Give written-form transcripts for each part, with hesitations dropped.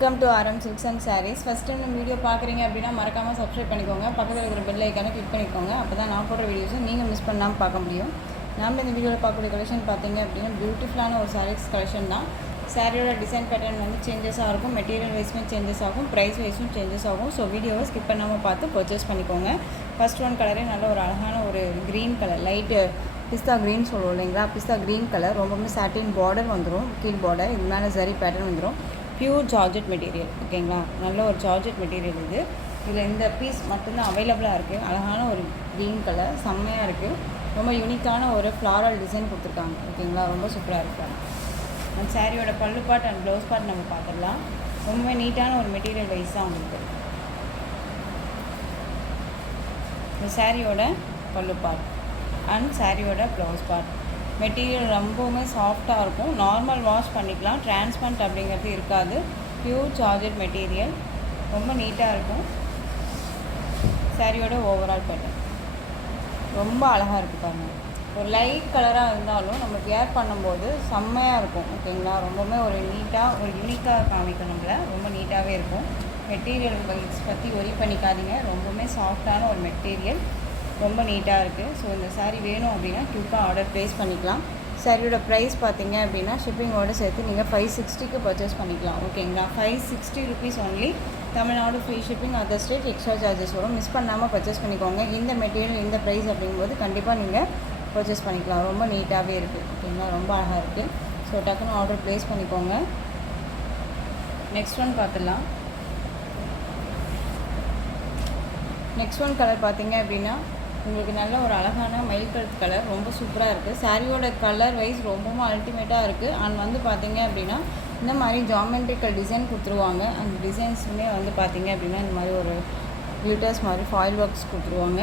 Welcome to RM silks and saris. First time இந்த video பார்க்குறீங்க அப்படின்னா மறக்காமல் சப்ஸ்கிரைப் பண்ணிக்கோங்க. பக்கத்தில் இருக்கிற பெல் ஐக்கானை கிளிக் பண்ணிக்கோங்க. அப்போ தான் நான் போடுற வீடியோஸை நீங்கள் மிஸ் பண்ணாமல் பார்க்க முடியும். நாம் இந்த வீடியோவில் பார்க்கக்கூடிய கலெக்ஷன் பார்த்தீங்க அப்படின்னா பியூட்டிஃபுல்லான ஒரு சாரீஸ் கலெக்ஷன் தான். சாரியோட டிசைன் பேட்டர்ன் வந்து சேஞ்சஸாக இருக்கும், மெட்டீரியல் வைஸுமே சேஞ்சஸ் ஆகும், ப்ரைஸ் வைஸும் சேஞ்சஸ் ஆகும். ஸோ வீடியோவை ஸ்கிப் பண்ணாமல் பார்த்து பர்ச்சேஸ் பண்ணிக்கோங்க. ஃபஸ்ட் ஒன் கலரே நல்ல ஒரு அழகான ஒரு க்ரீன் கலர், லைட்டு பிஸ்தா க்ரீன் சொல்லுவோம் இல்லைங்களா, பிஸ்தா க்ரீன் கலர். ரொம்பவுமே சாட்டின் பார்டர் வந்துடும், கீழ் பார்டர், இது மேலே சரி பேட்டர்ன் வந்துடும். பியூர் ஜார்ஜெட் மெட்டீரியல், ஓகேங்களா, நல்ல ஒரு ஜார்ஜெட் மெட்டீரியல் இது. இதில் இந்த பீஸ் மட்டும்தான் அவைலபிளாக இருக்குது. அழகான ஒரு க்ரீன் கலர், செம்மையாக இருக்குது. ரொம்ப யூனிக்கான ஒரு ஃப்ளாரல் டிசைன் கொடுத்துருக்காங்க, ஓகேங்களா, ரொம்ப சூப்பராக இருக்காங்க. அந்த சாரியோட பல்லு பார்ட் அண்ட் ப்ளவுஸ் பார்ட் நம்ம பார்த்துடலாம். ரொம்பவே நீட்டான ஒரு மெட்டீரியல் வைஸ் தான் உங்களுக்கு இந்த சாரியோட பல்லு பார்ட் அண்ட் சாரியோட ப்ளவுஸ் பார்ட். மெட்டீரியல் ரொம்பவுமே சாஃப்டாக இருக்கும், நார்மல் வாஷ் பண்ணிக்கலாம், டிரான்ஸ்பரண்ட் அப்படிங்கிறது இருக்காது. பியூர் ஜார்ஜெட் மெட்டீரியல், ரொம்ப நீட்டாக இருக்கும். சாரியோட ஓவரால் பேட்டர்ன் ரொம்ப அழகாக இருக்குது பாருங்கள். ஒரு லைட் கலராக இருந்தாலும் நம்ம வியர் பண்ணும்போது செம்மையாக இருக்கும், ஓகேங்களா. ரொம்பவுமே ஒரு நீட்டாக ஒரு யூனிக்காக காமிக்கும், நம்மள ரொம்ப நீட்டாகவே இருக்கும். மெட்டீரியல் வைஸ் பற்றி ஒரி பண்ணிக்காதீங்க, ரொம்பவுமே சாஃப்டான ஒரு மெட்டீரியல், ரொம்ப நீட்டாக இருக்குது. ஸோ இந்த சாரீ வேணும் அப்படின்னா குயிக்காக ஆர்டர் ப்ளேஸ் பண்ணிக்கலாம். சாரியோட ப்ரைஸ் பார்த்தீங்க அப்படின்னா ஷிப்பிங்கோடு சேர்த்து நீங்கள் 560க்கு பர்ச்சேஸ் பண்ணிக்கலாம், ஓகேங்களா. 560 rupees only. Tamil Nadu free shipping, other state extra charges வரும். மிஸ் பண்ணாமல் பர்ச்சேஸ் பண்ணிக்கோங்க. இந்த மெட்டீரியல் இந்த ப்ரைஸ் அப்படிங்கும்போது கண்டிப்பாக நீங்கள் பர்ச்சேஸ் பண்ணிக்கலாம். ரொம்ப நீட்டாகவே இருக்குது, ஓகேங்களா, ரொம்ப அழகாக இருக்குது. ஸோ டக்குன்னு ஆர்டர் ப்ளேஸ் பண்ணிக்கோங்க. நெக்ஸ்ட் ஒன் பார்த்துடலாம். நெக்ஸ்ட் ஒன் கலர் பார்த்தீங்க அப்படின்னா உங்களுக்கு நல்ல ஒரு அழகான மயில் கழுத்து கலர், ரொம்ப சூப்பராக இருக்குது. சாரியோட கலர் வைஸ் ரொம்பவும் அல்டிமேட்டாக இருக்குது. அண்ட் வந்து பார்த்தீங்க அப்படின்னா இந்த மாதிரி ஜாமெண்ட்ரிக்கல் டிசைன் கொடுத்துருவாங்க. அந்த டிசைன்ஸுமே வந்து பார்த்தீங்க அப்படின்னா இந்த மாதிரி ஒரு கிளிட்டர்ஸ் மாதிரி ஃபாயில் ஒர்க்ஸ் கொடுத்துருவாங்க.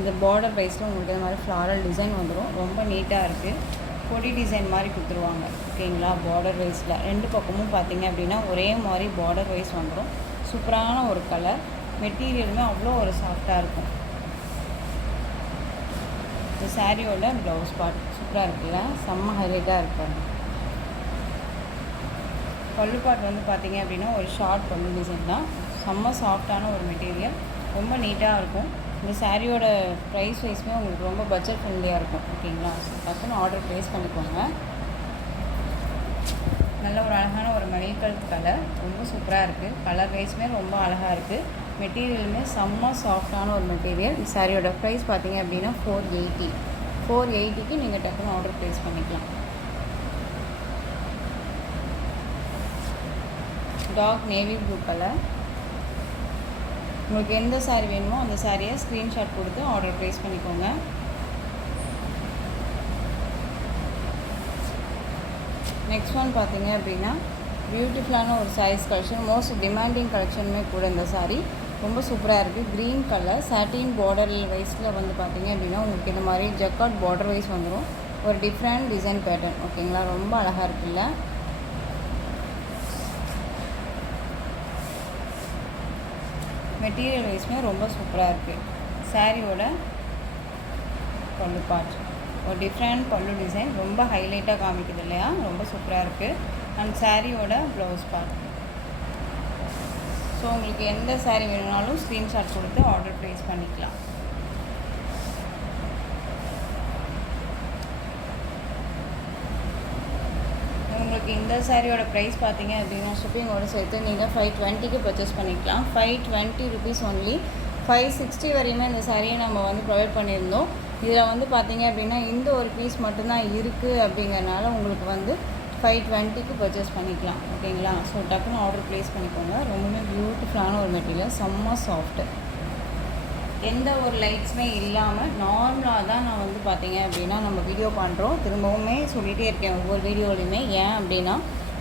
இந்த பார்டர் வைஸில் உங்களுக்கு இந்த மாதிரி ஃப்ளாரல் டிசைன் வந்துடும், ரொம்ப நீட்டாக இருக்குது. கொடி டிசைன் மாதிரி கொடுத்துருவாங்க, ஓகேங்களா. பார்டர் வைஸில் ரெண்டு பக்கமும் பார்த்தீங்க அப்படின்னா ஒரே மாதிரி பார்டர் வைஸ் வந்துடும். சூப்பரான ஒரு கலர், மெட்டீரியலுமே அவ்வளோ ஒரு சாஃப்டாக இருக்கும். இந்த சாரியோட ப்ளவுஸ் பார்ட் சூப்பராக இருக்குல்ல, செம்ம ஹைலைட்டாக இருப்பாங்க. பல்லு பார்ட் வந்து பார்த்தீங்க அப்படின்னா ஒரு ஷார்ட் பல்லு டிசைன் தான், செம்ம சாஃப்டான ஒரு மெட்டீரியல், ரொம்ப நீட்டாக இருக்கும். இந்த சாரியோட ப்ரைஸ் வைஸுமே உங்களுக்கு ரொம்ப பட்ஜெட் ஃப்ரெண்ட்லியாக இருக்கும், ஓகேங்களா. ஸோ டக்குன்னு ஆர்டர் ப்ளேஸ் பண்ணிக்கோங்க. நல்ல ஒரு அழகான ஒரு மயில் கழுத்து கலர், ரொம்ப சூப்பராக இருக்குது. கலர் வைஸுமே ரொம்ப அழகாக இருக்குது. மெட்டீரியலுமே செம்ம சாஃப்டான ஒரு மெட்டீரியல். சாரியோட ப்ரைஸ் பார்த்தீங்க அப்படின்னா 480க்கு நீங்கள் டக்குன்னு ஆர்டர் ப்ளேஸ் பண்ணிக்கலாம். Dark navy blue colour. உங்களுக்கு எந்த சாரீ வேணுமோ அந்த சாரியை ஸ்க்ரீன்ஷாட் கொடுத்து ஆர்டர் ப்ளேஸ் பண்ணிக்கோங்க. நெக்ஸ்ட் ஒன் பார்த்தீங்க அப்படின்னா பியூட்டிஃபுல்லான ஒரு சாரீஸ் கலெக்ஷன், மோஸ்ட் டிமாண்டிங் கலெக்ஷனுமே கூட. இந்த சாரீ ரொம்ப சூப்பராக இருக்குது. க்ரீன் கலர் சாட்டின் பார்டர் வைஸில் வந்து பார்த்தீங்க அப்படின்னா உங்களுக்கு இந்த மாதிரி ஜக்கார்ட் பார்டர் வைஸ் வந்துடும். ஒரு டிஃப்ரெண்ட் டிசைன் பேட்டர்ன், ஓகேங்களா, ரொம்ப அழகாக இருக்குல்ல. மெட்டீரியல் வைஸுமே ரொம்ப சூப்பராக இருக்குது. சாரியோட பல்லு பார்ட் ஒரு டிஃப்ரெண்ட் பல்லு டிசைன், ரொம்ப ஹைலைட்டாக காமிக்குது இல்லையா, ரொம்ப சூப்பராக இருக்குது. அண்ட் சாரியோட ப்ளவுஸ் பார்ட். ஸோ உங்களுக்கு எந்த சாரீ வேணுனாலும் ஸ்க்ரீன்ஷாட் கொடுத்து ஆர்டர் ப்ளேஸ் பண்ணிக்கலாம். உங்களுக்கு இந்த சாரியோட ப்ரைஸ் பார்த்தீங்க அப்படின்னா ஷிப்பிங்கோடு சேர்த்து நீங்கள் 520க்கு பர்ச்சேஸ் பண்ணிக்கலாம். 520 ருபீஸ் ஒன்லி. 560 வரையுமே இந்த சாரியை நம்ம வந்து ப்ரொவைட் பண்ணியிருந்தோம். இதில் வந்து பார்த்தீங்க அப்படின்னா இந்த ஒரு பீஸ் மட்டும்தான் இருக்குது அப்படிங்கிறனால உங்களுக்கு வந்து 520க்கு பர்ச்சேஸ் பண்ணிக்கலாம், ஓகேங்களா. ஸோ டக்குன்னு ஆர்டர் ப்ளேஸ் பண்ணிக்கோங்க. ரொம்பவே பியூட்டிஃபுல்லான ஒரு மெட்டீரியல், செம்ம சாஃப்ட்டு, எந்த ஒரு லைட்ஸுமே இல்லாமல் நார்மலாக தான் நான் வந்து பார்த்தீங்க அப்படின்னா நம்ம வீடியோ பண்ணுறோம். திரும்பவுமே சொல்லிகிட்டே இருக்கேன் ஒவ்வொரு வீடியோலையுமே. ஏன் அப்படின்னா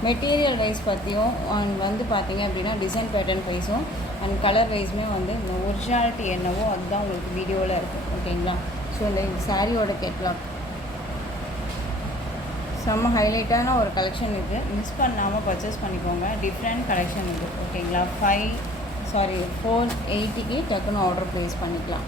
மெட்டீரியல் வைஸ் பற்றியும் அண்ட் வந்து பார்த்தீங்க அப்படின்னா டிசைன் பேட்டர்ன் வைஸும் அண்ட் கலர் வைஸுமே வந்து இந்த ஒரிஜினாலிட்டி என்னவோ அதுதான் உங்களுக்கு வீடியோவில் இருக்கும், ஓகேங்களா. ஸோ இந்த சாரியோட கேட்லாக் செம்ம ஹைலைட்டான ஒரு கலெக்ஷன் இது, மிஸ் பண்ணாமல் பர்ச்சேஸ் பண்ணிக்கோங்க. டிஃப்ரெண்ட் கலெக்ஷன் இது, ஓகேங்களா. 480க்கு டக்குன்னு ஆர்டர் ப்ளேஸ் பண்ணிக்கலாம்.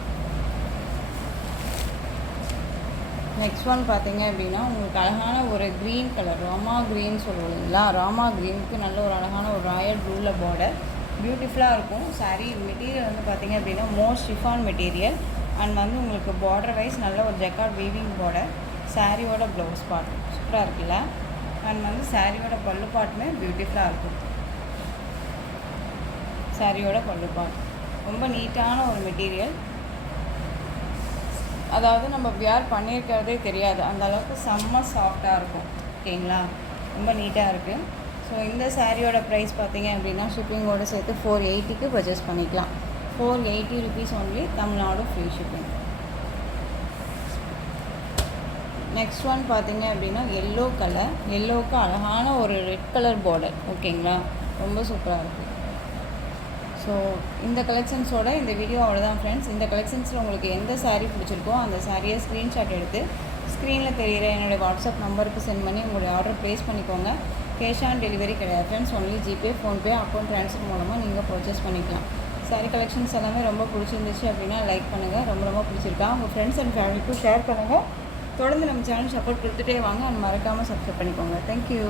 நெக்ஸ்ட் ஒன் பார்த்தீங்க அப்படின்னா உங்களுக்கு அழகான ஒரு க்ரீன் கலர் ராமா க்ரீன் சொல்லுவோம் இல்லைங்களா, ராமா க்ரீனுக்கு நல்ல ஒரு அழகான ஒரு ராயல் ப்ளூவில் பார்டர் பியூட்டிஃபுல்லாக இருக்கும். சாரீ மெட்டீரியல் வந்து பார்த்திங்க அப்படின்னா மோஸ்ட் ஷிஃபான் மெட்டீரியல் அண்ட் வந்து உங்களுக்கு பார்டர் வைஸ் நல்ல ஒரு ஜக்கார்ட் வீவிங் பார்டர். சாரியோட ப்ளவுஸ் பார்ட் சூப்பராக இருக்குல்ல. அண்ட் வந்து சாரியோட பல்லு பார்ட்டுமே பியூட்டிஃபுல்லாக இருக்கும். சாரியோட பல்லு பார்ட் ரொம்ப நீட்டான ஒரு மெட்டீரியல். அதாவது நம்ம வியர் பண்ணியிருக்கிறதே தெரியாது, அந்த அளவுக்கு செம்ம சாஃப்டாக இருக்கும். ஓகேங்களா, ரொம்ப நீட்டாக இருக்குது. ஸோ இந்த சாரியோட ப்ரைஸ் பார்த்தீங்க அப்படின்னா ஷிப்பிங்கோடு சேர்த்து 480க்கு பர்ச்சேஸ் பண்ணிக்கலாம். 480 rupees only, Tamil Nadu free shipping. Next one பார்த்தீங்க அப்படின்னா எல்லோ கலர், எல்லோவுக்கு அழகான ஒரு ரெட் கலர் பார்டர். ஓகேங்களா, ரொம்ப சூப்பராக இருக்குது. ஸோ இந்த கலெக்ஷன்ஸோட இந்த வீடியோ அவ்வளோதான் ஃப்ரெண்ட்ஸ். இந்த கலெக்ஷன்ஸில் உங்களுக்கு எந்த சாரீ பிடிச்சிருக்கோ அந்த சாரியை ஸ்க்ரீன்ஷாட் எடுத்து ஸ்க்ரீனில் தெரிகிற என்னுடைய வாட்ஸ்அப் நம்பருக்கு சென்ட் பண்ணி உங்களுடைய ஆர்டர் ப்ளேஸ் பண்ணிக்கோங்க. கேஷ் ஆன் டெலிவரி கிடையாது friends, only GPay, PhonePe, account transfer மூலமாக நீங்கள் பர்ச்சேஸ் பண்ணிக்கலாம். சாரீ கலெக்ஷன்ஸ் எல்லாமே ரொம்ப பிடிச்சிருந்துச்சு அப்படின்னா லைக் பண்ணுங்கள். ரொம்ப ரொம்ப பிடிச்சிருக்கா உங்கள் ஃப்ரெண்ட்ஸ் அண்ட் ஃபேமிலிக்கும் ஷேர் பண்ணுங்கள். தொடர்ந்து நம்ம சேனல் சப்போர்ட் கொடுத்துட்டே வாங்க அண்ட் மறக்காமல் சப்ஸ்கிரைப் பண்ணிக்கோங்க. தேங்க்யூ.